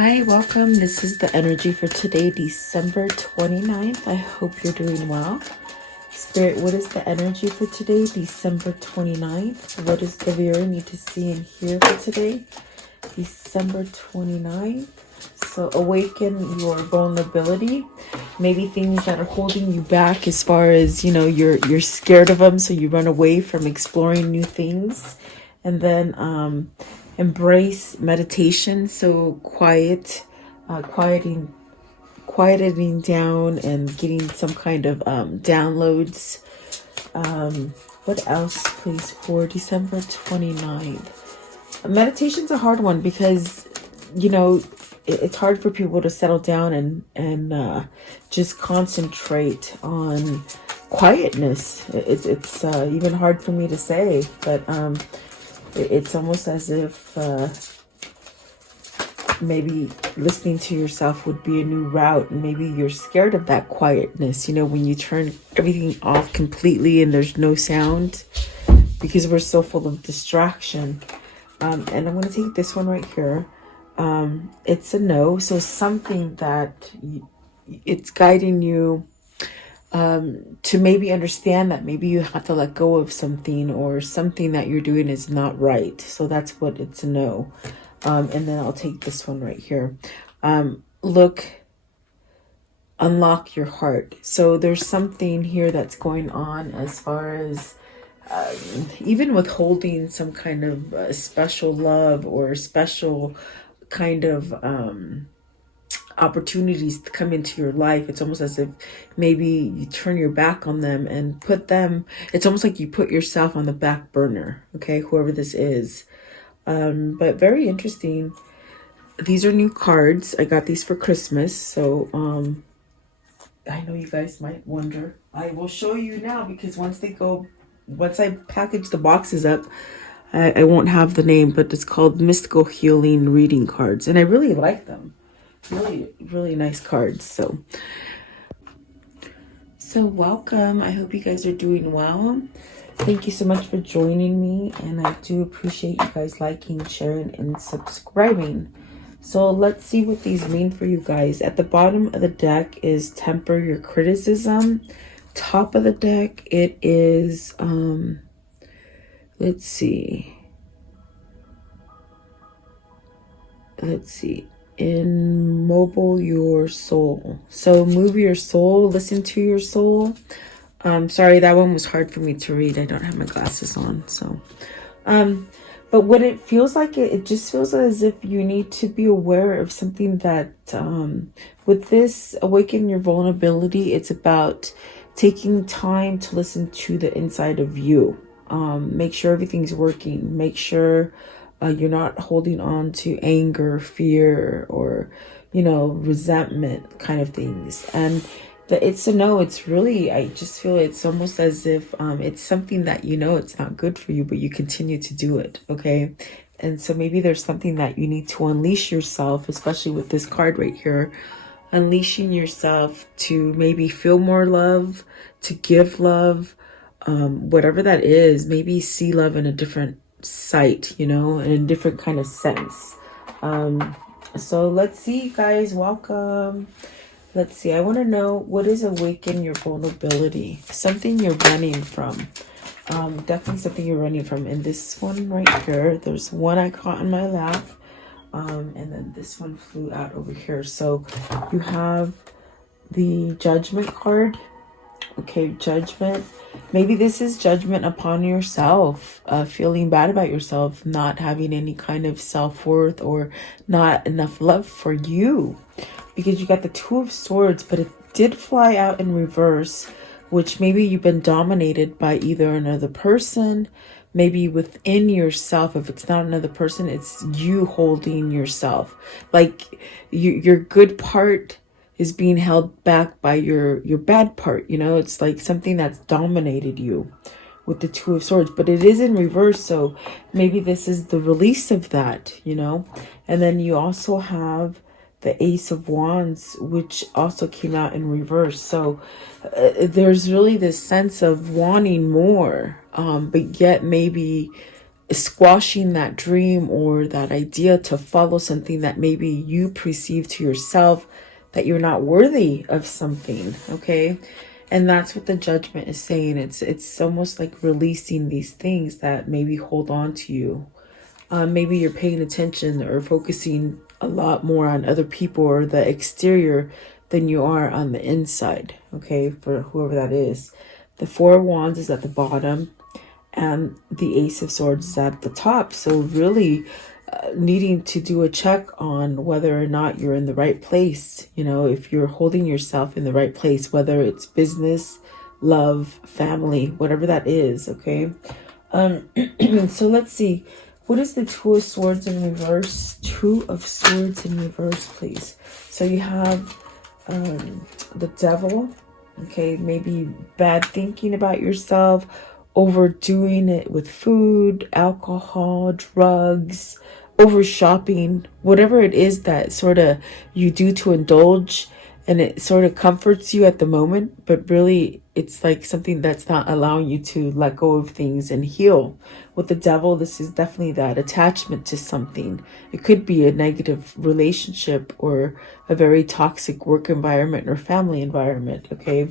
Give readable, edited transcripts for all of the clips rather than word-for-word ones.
Hi, welcome. This is the energy for today, December 29th. I hope you're doing well. Spirit, what is the energy for today, December 29th? What does the viewer need to see and hear for today, December 29th? So awaken your vulnerability. Maybe things that are holding you back as far as, you're scared of them, so you run away from exploring new things. And then embrace meditation, so quieting down and getting some kind of downloads. What else, please, for December 29th? Meditation's a hard one because, it's hard for people to settle down and just concentrate on quietness. It's even hard for me to say, but it's almost as if maybe listening to yourself would be a new route. And maybe you're scared of that quietness, when you turn everything off completely and there's no sound, because we're so full of distraction. And I'm going to take this one right here. It's a no. So something that it's guiding you to maybe understand that maybe you have to let go of something, or something that you're doing is not right. So that's what it's a no. And then I'll take this one right here. Unlock your heart. So there's something here that's going on as far as even withholding some kind of special love or special kind of opportunities to come into your life. It's almost as if maybe you turn your back on them and it's almost like you put yourself on the back burner, okay, whoever this is. But very interesting. These are new cards. I got these for Christmas, so I know you guys might wonder. I will show you now, because once I package the boxes up, I won't have the name, but it's called Mystical Healing Reading Cards, and I really like them. Really, really nice cards. So welcome. I hope you guys are doing well. Thank you so much for joining me, and I do appreciate you guys liking, sharing, and subscribing. So let's see what these mean for you guys. At the bottom of the deck is temper your criticism. Top of the deck, it is let's see, immobile your soul. So move your soul, listen to your soul. Sorry, that one was hard for me to read. I don't have my glasses on. So but what it feels like, it just feels as if you need to be aware of something that with this awaken your vulnerability, it's about taking time to listen to the inside of you. Make sure everything's working. Make sure you're not holding on to anger, fear, or, resentment kind of things. And it's a no. It's really, I just feel it's almost as if it's something that it's not good for you, but you continue to do it, okay? And so maybe there's something that you need to unleash yourself, especially with this card right here. Unleashing yourself to maybe feel more love, to give love, whatever that is. Maybe see love in a different sight, in a different kind of sense. So let's see, guys. Welcome. Let's see. I want to know, what is awaken your vulnerability? Something you're running from. Definitely something you're running from. And this one right here, there's one I caught in my lap. And then this one flew out over here. So you have the judgment card. Okay, judgment. Maybe this is judgment upon yourself, feeling bad about yourself, not having any kind of self-worth, or not enough love for you. Because you got the Two of Swords, but it did fly out in reverse, which maybe you've been dominated by either another person, maybe within yourself. If it's not another person, it's you holding yourself. Like your good part is being held back by your bad part. It's like something that's dominated you with the Two of Swords, but it is in reverse. So maybe this is the release of that, And then you also have the Ace of Wands, which also came out in reverse. So there's really this sense of wanting more, but yet maybe squashing that dream or that idea to follow something that maybe you perceive to yourself that you're not worthy of something. Okay. And that's what the judgment is saying. It's almost like releasing these things that maybe hold on to you. Maybe you're paying attention or focusing a lot more on other people or the exterior than you are on the inside. Okay, for whoever that is. The Four of Wands is at the bottom and the Ace of Swords is at the top. So really needing to do a check on whether or not you're in the right place. You know, if you're holding yourself in the right place, whether it's business, love, family, whatever that is. Okay. So let's see. What is the Two of Swords in reverse? Two of Swords in reverse, please. So you have the Devil. Okay, maybe bad thinking about yourself, overdoing it with food, alcohol, drugs, over shopping, whatever it is that sort of you do to indulge and it sort of comforts you at the moment, but really it's like something that's not allowing you to let go of things and heal. With the Devil, this is definitely that attachment to something. It could be a negative relationship or a very toxic work environment or family environment. Okay.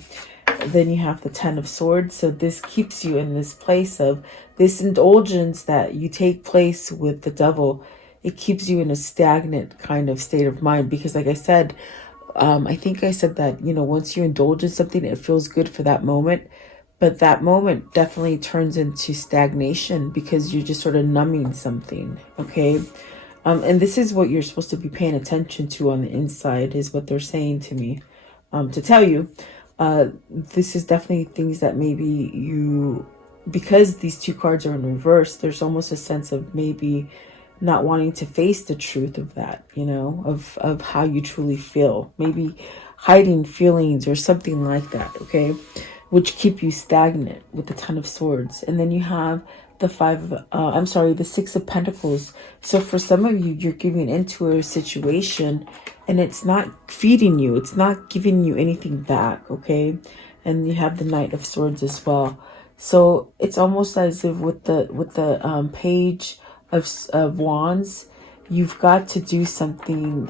Then you have the Ten of Swords. So this keeps you in this place of this indulgence that you take place with the Devil. It keeps you in a stagnant kind of state of mind because, like I said, I think I said that, you know, once you indulge in something, it feels good for that moment. But that moment definitely turns into stagnation because you're just sort of numbing something. Okay. And this is what you're supposed to be paying attention to on the inside is what they're saying to me, to tell you. This is definitely things that maybe you, because these two cards are in reverse, there's almost a sense of maybe not wanting to face the truth of that, you know, of how you truly feel, maybe hiding feelings or something like that. Okay. Which keep you stagnant with the Ten of Swords. And then you have the the Six of Pentacles. So for some of you, you're giving into a situation and it's not feeding you. It's not giving you anything back. Okay. And you have the Knight of Swords as well. So it's almost as if with the Page of Wands, you've got to do something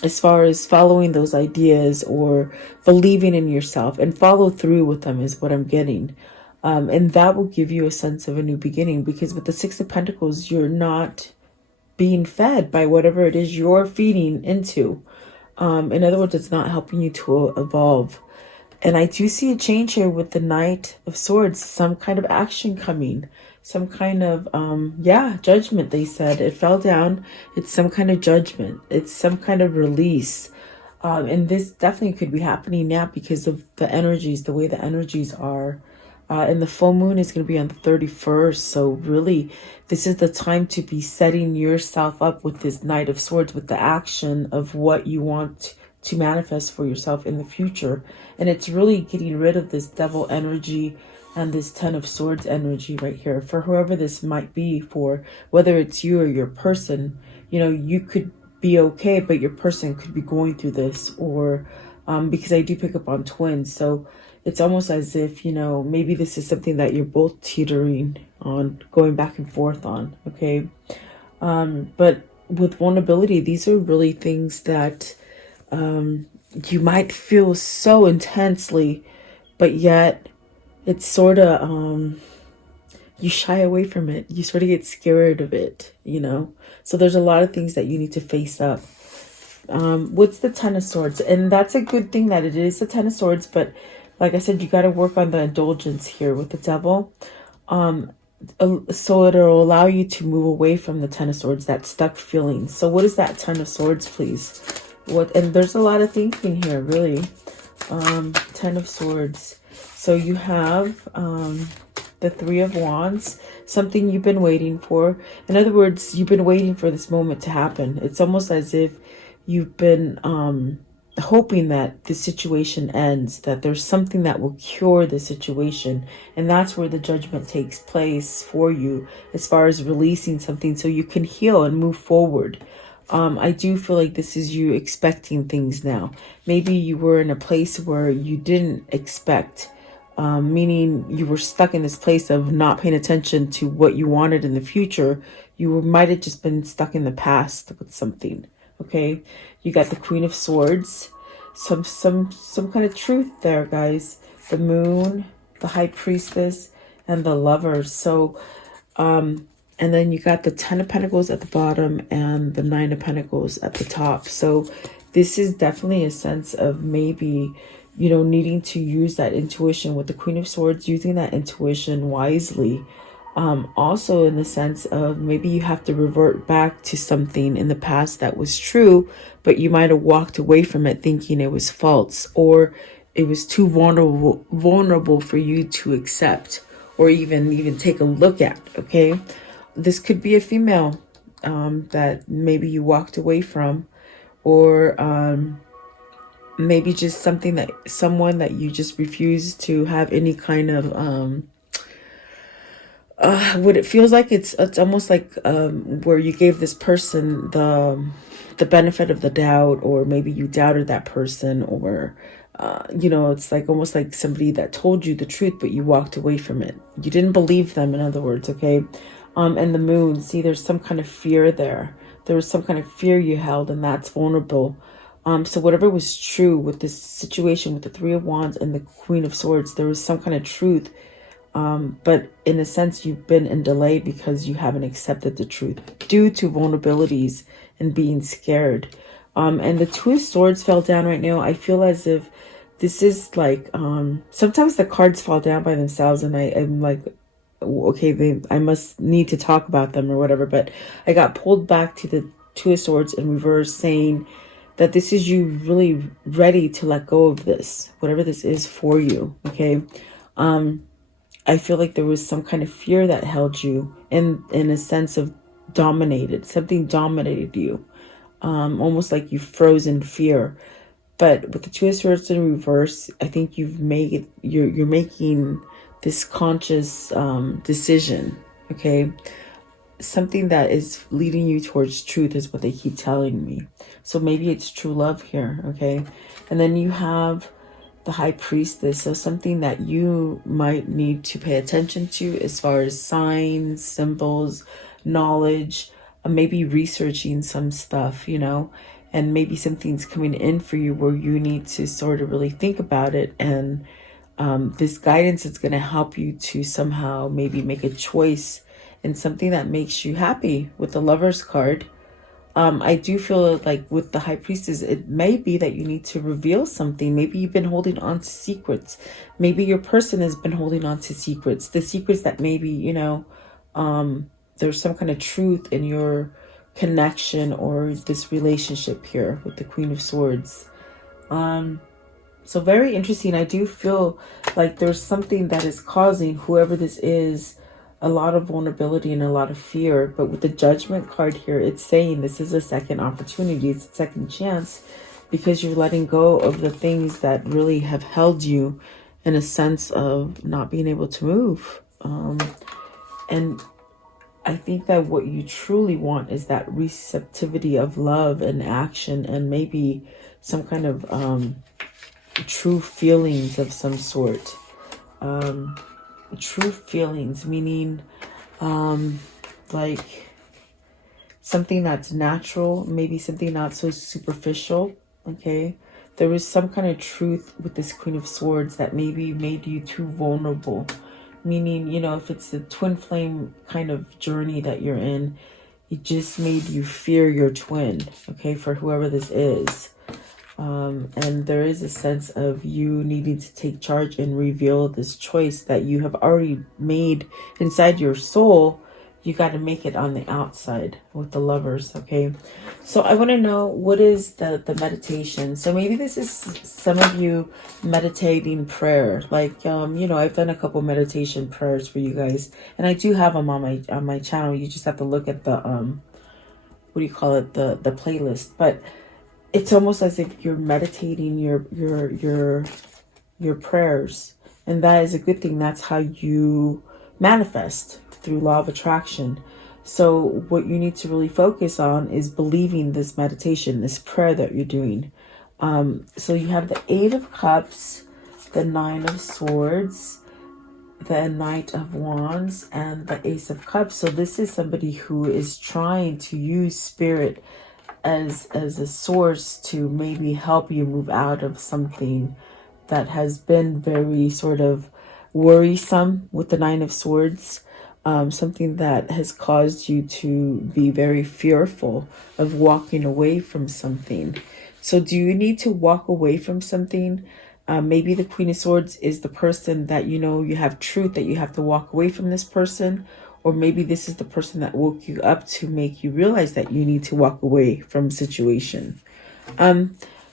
as far as following those ideas or believing in yourself and follow through with them is what I'm getting. And that will give you a sense of a new beginning because with the Six of Pentacles, you're not being fed by whatever it is you're feeding into. In other words, it's not helping you to evolve. And I do see a change here with the Knight of Swords, some kind of action coming, some kind of, judgment, they said. It fell down. It's some kind of judgment. It's some kind of release. And this definitely could be happening now because of the energies, the way the energies are. And the full moon is going to be on the 31st. So really, this is the time to be setting yourself up with this Knight of Swords, with the action of what you want to manifest for yourself in the future. And it's really getting rid of this Devil energy and this Ten of Swords energy right here. For whoever this might be for, whether it's you or your person, you know, you could be okay, but your person could be going through this, or because I do pick up on twins. So it's almost as if, you know, maybe this is something that you're both teetering on, going back and forth on. Okay. But with vulnerability, these are really things that you might feel so intensely, but yet it's sort of, you shy away from it. You sort of get scared of it, you know? So there's a lot of things that you need to face up. What's the Ten of Swords? And that's a good thing that it is the Ten of Swords, but like I said, you got to work on the indulgence here with the Devil. So it'll allow you to move away from the Ten of Swords, that stuck feeling. So what is that Ten of Swords, please? And there's a lot of thinking here, really. Ten of Swords. So you have the Three of Wands, something you've been waiting for. In other words, you've been waiting for this moment to happen. It's almost as if you've been hoping that the situation ends, that there's something that will cure the situation. And that's where the judgment takes place for you, as far as releasing something so you can heal and move forward. I do feel like this is you expecting things now. Maybe you were in a place where you didn't expect meaning you were stuck in this place of not paying attention to what you wanted in the future. You might have just been stuck in the past with something. Okay, you got the Queen of Swords, some kind of truth there, guys. The Moon, the High Priestess, and the Lovers. So, and then you got the Ten of Pentacles at the bottom and the Nine of Pentacles at the top. So this is definitely a sense of maybe, you know, needing to use that intuition with the Queen of Swords, using that intuition wisely. Also in the sense of maybe you have to revert back to something in the past that was true, but you might have walked away from it thinking it was false, or it was too vulnerable for you to accept or even take a look at. Okay, this could be a female that maybe you walked away from, or maybe just someone that you just refuse to have any kind of what it feels like. It's almost like where you gave this person the benefit of the doubt, or maybe you doubted that person, or you know, it's like almost like somebody that told you the truth but you walked away from it. You didn't believe them, in other words. Okay. And the Moon, see, there's some kind of fear there. There was some kind of fear you held, and that's vulnerable. So whatever was true with this situation with the Three of Wands and the Queen of Swords, there was some kind of truth. But in a sense, you've been in delay because you haven't accepted the truth due to vulnerabilities and being scared. And the Two of Swords fell down right now. I feel as if this is like, sometimes the cards fall down by themselves, and I'm like, okay, I must need to talk about them or whatever. But I got pulled back to the Two of Swords in reverse, saying that this is you really ready to let go of this, whatever this is for you. Okay. I feel like there was some kind of fear that held you in a sense of dominated. Something dominated you. Almost like you froze in fear. But with the Two of Swords in reverse, I think you're making this conscious decision. Okay. Something that is leading you towards truth is what they keep telling me. So maybe it's true love here. Okay. And then you have the High Priestess. So something that you might need to pay attention to as far as signs, symbols, knowledge, maybe researching some stuff, you know, and maybe something's coming in for you where you need to sort of really think about it. And this guidance is going to help you to somehow maybe make a choice in something that makes you happy. With the Lovers card, I do feel like with the High Priestess, it may be that you need to reveal something. Maybe you've been holding on to secrets. Maybe your person has been holding on to secrets. The secrets that maybe, you know, there's some kind of truth in your connection or this relationship here with the Queen of Swords. So very interesting. I do feel like there's something that is causing whoever this is a lot of vulnerability and a lot of fear. But with the Judgment card here, it's saying this is a second opportunity. It's a second chance, because you're letting go of the things that really have held you in a sense of not being able to move. And I think that what you truly want is that receptivity of love and action, and maybe some kind of true feelings of some sort. True feelings, meaning like something that's natural, maybe something not so superficial. Okay, there was some kind of truth with this Queen of Swords that maybe made you too vulnerable, meaning, you know, if it's a twin flame kind of journey that you're in, it just made you fear your twin. Okay, for whoever this is. And there is a sense of you needing to take charge and reveal this choice that you have already made inside your soul. You got to make it on the outside with the Lovers. Okay, so I want to know, what is the meditation? So maybe this is some of you meditating prayer, like you know, I've done a couple meditation prayers for you guys, and I do have them on my channel. You just have to look at the what do you call it, the playlist. But it's almost as if you're meditating your prayers, and that is a good thing. That's how you manifest, through law of attraction. So what you need to really focus on is believing this meditation, this prayer that you're doing. So you have the Eight of Cups, the Nine of Swords, the Knight of Wands, and the Ace of Cups. So this is somebody who is trying to use spirit as a source to maybe help you move out of something that has been very sort of worrisome with the Nine of Swords. Something that has caused you to be very fearful of walking away from something. So do you need to walk away from something? Maybe the Queen of Swords is the person that, you know, you have truth that you have to walk away from this person. Or maybe this is the person that woke you up to make you realize that you need to walk away from a situation.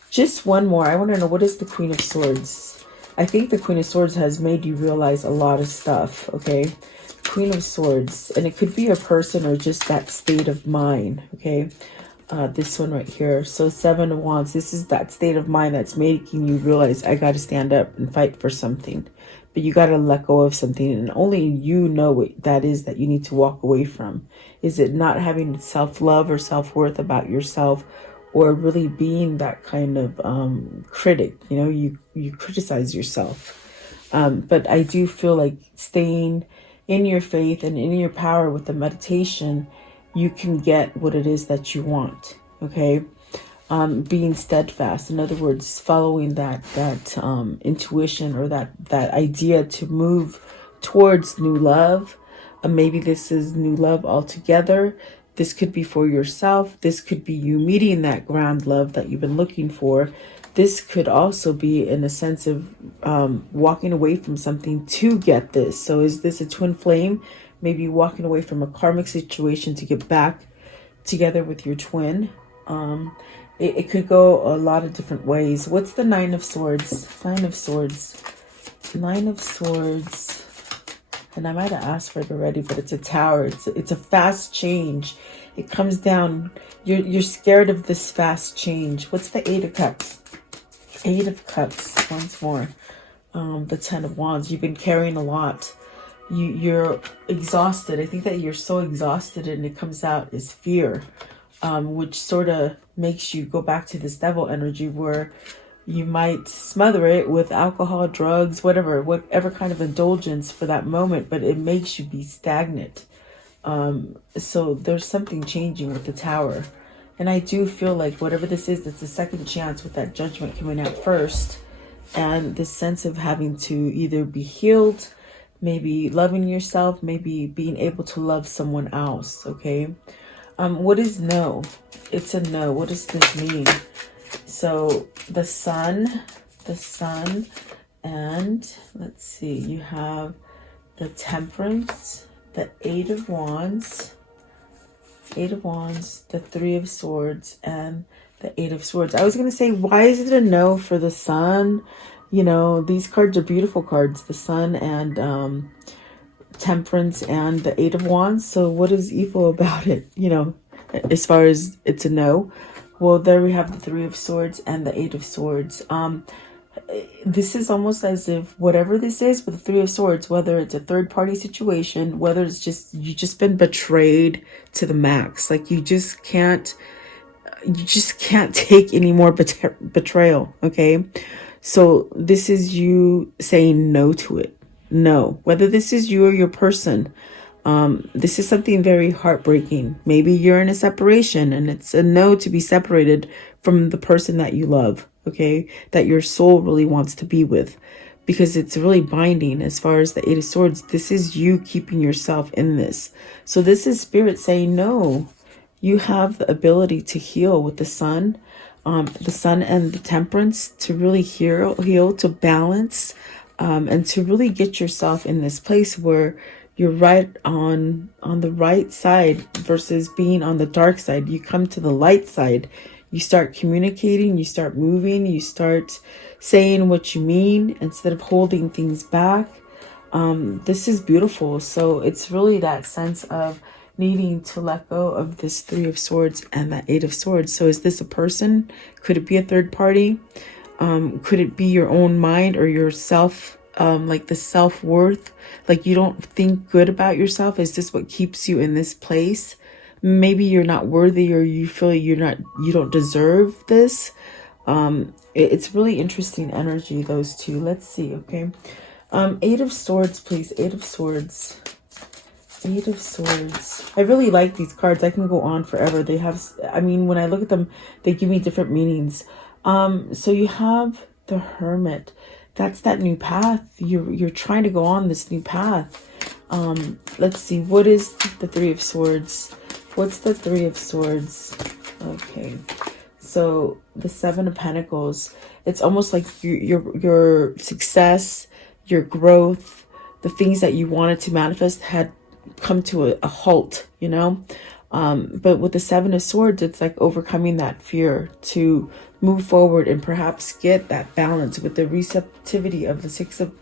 Just one more. I want to know, what is the Queen of Swords? I think the Queen of Swords has made you realize a lot of stuff, okay? Queen of Swords, and it could be a person or just that state of mind, okay? This one right here. So Seven of Wands, this is that state of mind that's making you realize, I got to stand up and fight for something. But you got to let go of something, and only you know what that is that you need to walk away from. Is it not having self-love or self-worth about yourself, or really being that kind of critic? You know, you criticize yourself. But I do feel like staying in your faith and in your power with the meditation, you can get what it is that you want, okay? Being steadfast, in other words, following that intuition or that idea to move towards new love. Maybe this is new love altogether. This could be for yourself. This could be you meeting that ground love that you've been looking for. This could also be in a sense of walking away from something to get this. So is this a twin flame? Maybe walking away from a karmic situation to get back together with your twin. It could go a lot of different ways. What's the Nine of Swords? Nine of Swords. Nine of Swords. And I might have asked for it already, but it's a tower. It's a fast change. It comes down. You're scared of this fast change. What's the Eight of Cups? Eight of Cups. Once more. The Ten of Wands. You've been carrying a lot. You're exhausted. I think that you're so exhausted, and it comes out as fear, which sort of makes you go back to this devil energy where you might smother it with alcohol, drugs, whatever kind of indulgence for that moment, but it makes you be stagnant. So there's something changing with the Tower. And I do feel like whatever this is, it's a second chance with that Judgment coming out first. And this sense of having to either be healed, maybe loving yourself, maybe being able to love someone else, okay? What is no? It's a no. What does this mean? So the sun, and let's see, you have the Temperance, the Eight of Wands, the Three of Swords, and the Eight of Swords. I was going to say, why is it a no for the sun? You know, these cards are beautiful cards, the Sun and Temperance and the Eight of Wands. So what is evil about it? You know, as far as it's a no. Well, there we have the Three of Swords and the Eight of Swords. This is almost as if whatever this is with the Three of Swords, whether it's a third party situation, whether it's just, you just been betrayed to the max. Like you just can't take any more betrayal. Okay. So this is you saying no to it. No, whether this is you or your person, this is something very heartbreaking. Maybe you're in a separation and it's a no to be separated from the person that you love, okay, that your soul really wants to be with, because it's really binding. As far as the Eight of Swords, this is you keeping yourself in this. So this is Spirit saying, no, you have the ability to heal with the Sun and the Temperance, to really heal, to balance, and to really get yourself in this place where you're right on the right side versus being on the dark side. You come to the light side. You start communicating, you start moving, you start saying what you mean instead of holding things back. This is beautiful. So it's really that sense of needing to let go of this Three of Swords and that Eight of Swords. So is this a person? Could it be a third party? Could it be your own mind or yourself? Like the self-worth, like you don't think good about yourself. Is this what keeps you in this place? Maybe you're not worthy, or you feel you don't deserve this. It's really interesting energy, those two. Let's see, okay. Eight of Swords, please. Eight of Swords. Eight of Swords. I really like these cards. I can go on forever. They have, I mean, when I look at them, they give me different meanings. So you have the Hermit. That's that new path. You're trying to go on this new path. Let's see. What is the Three of Swords? What's the Three of Swords? Okay. So the Seven of Pentacles. It's almost like your success, your growth, the things that you wanted to manifest had come to a halt, you know. But with the Seven of Swords, it's like overcoming that fear to move forward and perhaps get that balance. With the receptivity of the Six of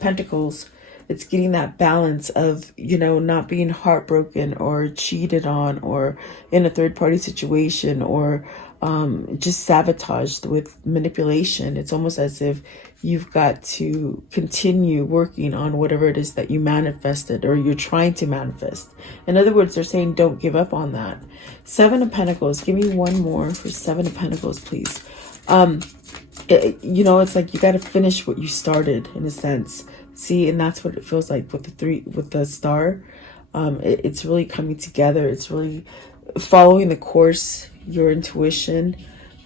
Pentacles, it's getting that balance of, you know, not being heartbroken or cheated on or in a third-party situation or just sabotaged with manipulation. It's almost as if you've got to continue working on whatever it is that you manifested or you're trying to manifest. In other words, they're saying don't give up on that. Seven of Pentacles. Give me one more for Seven of Pentacles, please. You know, it's like you got to finish what you started, in a sense. See, and that's what it feels like with the three, with the star. It's really coming together. It's really following the course, your intuition,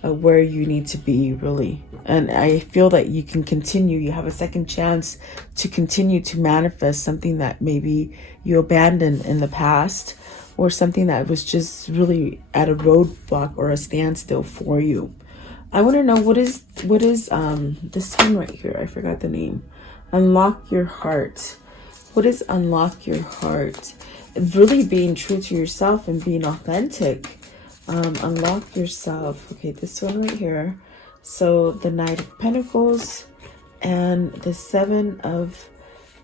where you need to be, really. And I feel that you can continue. You have a second chance to continue to manifest something that maybe you abandoned in the past, or something that was just really at a roadblock or a standstill for you. I want to know what is this one right here. I forgot the name. Unlock your heart. What is unlock your heart? Really being true to yourself and being authentic. Unlock yourself. Okay, this one right here. So the Knight of Pentacles and the Seven of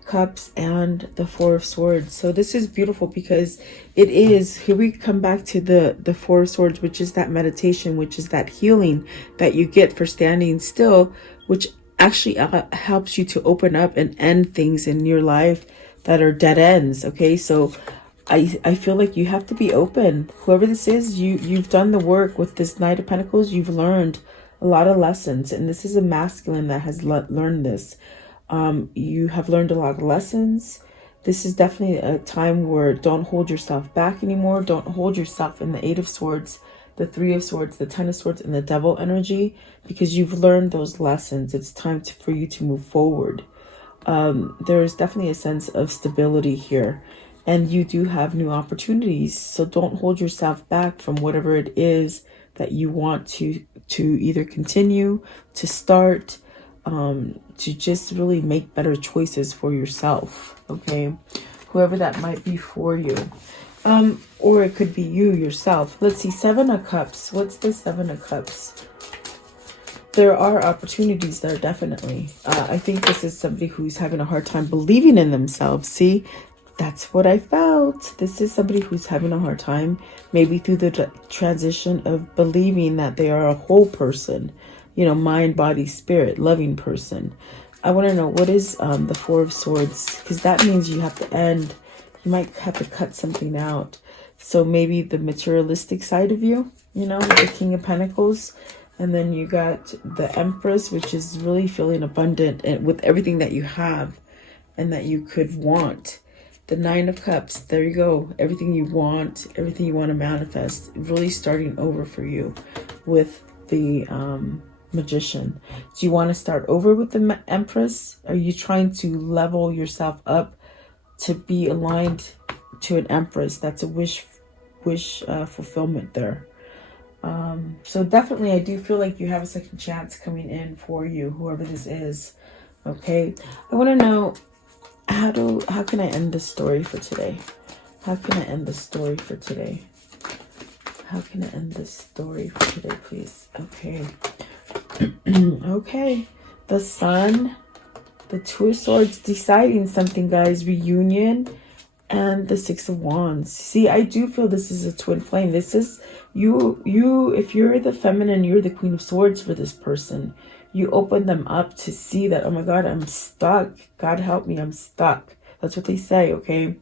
Cups and the Four of Swords. So this is beautiful because it is, here we come back to the Four of Swords, which is that meditation, which is that healing that you get for standing still, which actually helps you to open up and end things in your life that are dead ends. Okay, so I feel like you have to be open. Whoever this is, you've done the work with this Knight of Pentacles. You've learned a lot of lessons, and this is a masculine that has learned this. You have learned a lot of lessons. This is definitely a time where don't hold yourself back anymore. Don't hold yourself in the Eight of Swords, the Three of Swords, the Ten of Swords, and the Devil energy, because you've learned those lessons. It's time for you to move forward. There's definitely a sense of stability here, and you do have new opportunities. So don't hold yourself back from whatever it is that you want to either continue, to start, to just really make better choices for yourself. Okay, whoever that might be for you. Or it could be you yourself. Let's see, Seven of Cups. What's the Seven of Cups? There are opportunities there, definitely. I think this is somebody who's having a hard time believing in themselves. See, that's what I felt. This is somebody who's having a hard time, maybe through the transition of believing that they are a whole person, you know, mind, body, spirit, loving person. I want to know, what is the Four of Swords? Because that means you have to end. You might have to cut something out. So maybe the materialistic side of you, you know, the King of Pentacles. And then you got the Empress, which is really feeling abundant and with everything that you have and that you could want. The Nine of Cups, there you go. Everything you want to manifest, really starting over for you with the Magician. Do you want to start over with the Empress? Are you trying to level yourself up to be aligned to an Empress? That's a wish fulfillment there. So definitely I do feel like you have a second chance coming in for you, whoever this is. Okay, I want to know, how can I end this story for today? How can I end the story for today? How can I end this story for today, please? Okay. Okay, the Sun, the Two of Swords, deciding something, guys, reunion, and the Six of Wands. See, I do feel this is a twin flame. This is you, if you're the feminine, you're the Queen of Swords for this person. You open them up to see that, oh my God, I'm stuck. God help me, I'm stuck. That's what they say, okay?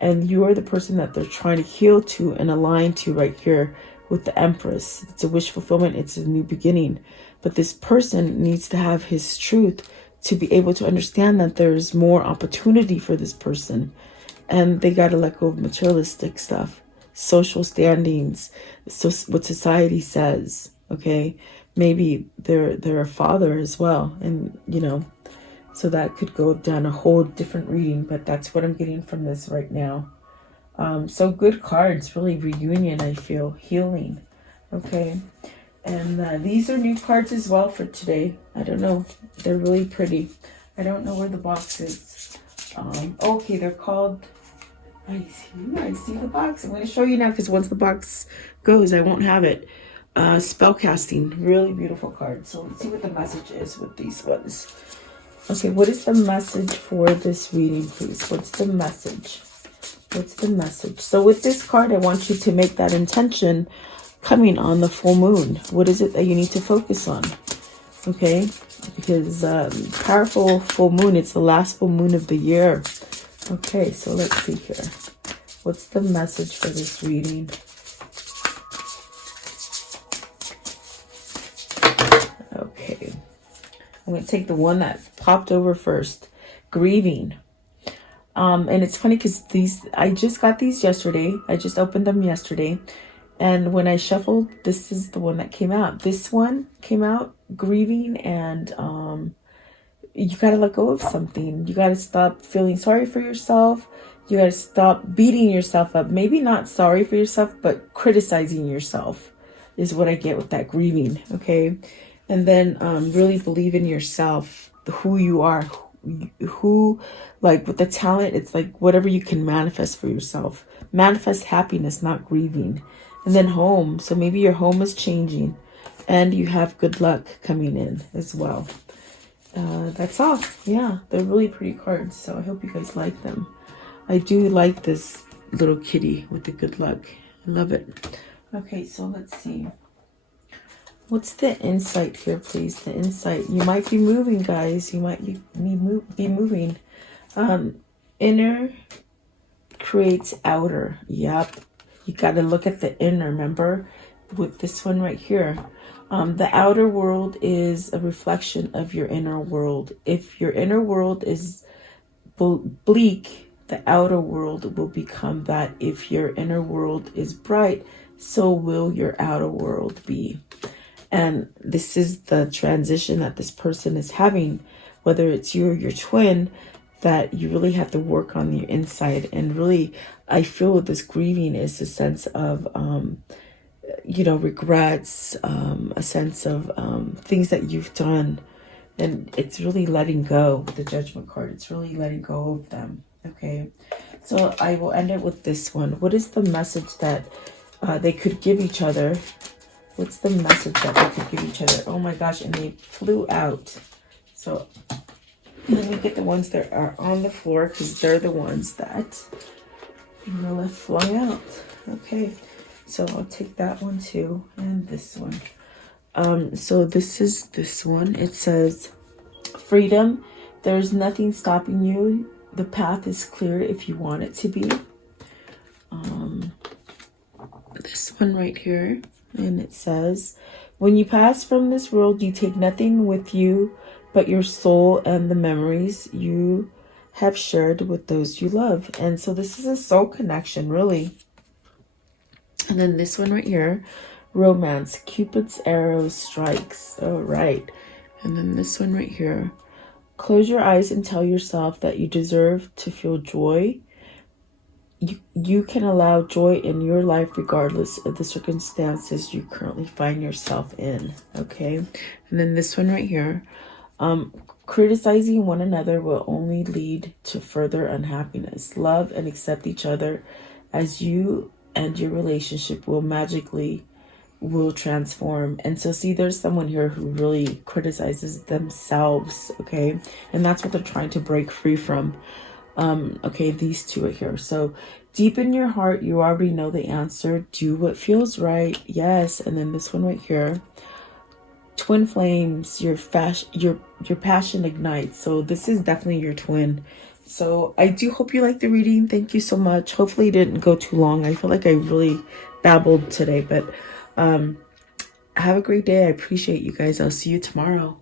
And you are the person that they're trying to heal to and align to right here with the Empress. It's a wish fulfillment. It's a new beginning. But this person needs to have his truth to be able to understand that there's more opportunity for this person. And they got to let go of materialistic stuff, social standings, so what society says, okay? Maybe they're a father as well. And, you know, so that could go down a whole different reading, but that's what I'm getting from this right now. So good cards, really reunion, I feel, healing, okay? And these are new cards as well for today. I don't know, they're really pretty. I don't know where the box is. Okay, they're called, I see the box. I'm going to show you now because once the box goes, I won't have it. Spellcasting, really beautiful card. So let's see what the message is with these ones. Okay, what is the message for this reading, please? What's the message? What's the message? So with this card, I want you to make that intention coming on the full moon. What is it that you need to focus on? Okay, because powerful full moon, it's the last full moon of the year. Okay, so let's see here. What's the message for this reading? Okay, I'm going to take the one that popped over first. Grieving. And it's funny because I just got these yesterday. I just opened them yesterday. And when I shuffled, this is the one that came out. This one came out, grieving, and you got to let go of something. You got to stop feeling sorry for yourself. You got to stop beating yourself up. Maybe not sorry for yourself, but criticizing yourself is what I get with that grieving, okay? And then really believe in yourself, who you are, who, like with the talent, it's like whatever you can manifest for yourself. Manifest happiness, not grieving. And then home. So maybe your home is changing and you have good luck coming in as well. That's all. Yeah, they're really pretty cards. So I hope you guys like them. I do like this little kitty with the good luck. I love it. Okay, so let's see. What's the insight here, please? The insight. You might be moving, guys. You might be moving. Inner creates outer. Yep. You got to look at the inner, remember? With this one right here. The outer world is a reflection of your inner world. If your inner world is bleak, the outer world will become that. If your inner world is bright, so will your outer world be. And this is the transition that this person is having, whether it's you or your twin, that you really have to work on your inside. And really, I feel this grieving is a sense of, you know, regrets, a sense of things that you've done. And it's really letting go with the Judgment card. It's really letting go of them. Okay. So I will end it with this one. What is the message that they could give each other? What's the message that they could give each other? Oh my gosh, and they flew out. So let me get the ones that are on the floor because they're the ones that were flung out. Okay, so I'll take that one too and this one. So this is this one. It says, freedom. There's nothing stopping you. The path is clear if you want it to be. This one right here. And it says, when you pass from this world, you take nothing with you but your soul and the memories you have shared with those you love. And so this is a soul connection, really. And then this one right here, romance. Cupid's arrow strikes. All right. And then this one right here, close your eyes and tell yourself that you deserve to feel joy. You can allow joy in your life regardless of the circumstances you currently find yourself in. Okay. And then this one right here, criticizing one another will only lead to further unhappiness. Love and accept each other as you and your relationship will transform. And so see, there's someone here who really criticizes themselves. Okay. And that's what they're trying to break free from. Okay, these two are here. So deep in your heart, you already know the answer. Do what feels right. Yes. And then this one right here, twin flames, your passion ignites. So this is definitely your twin. So I do hope you liked the reading. Thank you so much. Hopefully it didn't go too long. I feel like I really babbled today, but Have a great day. I appreciate you guys. I'll see you tomorrow.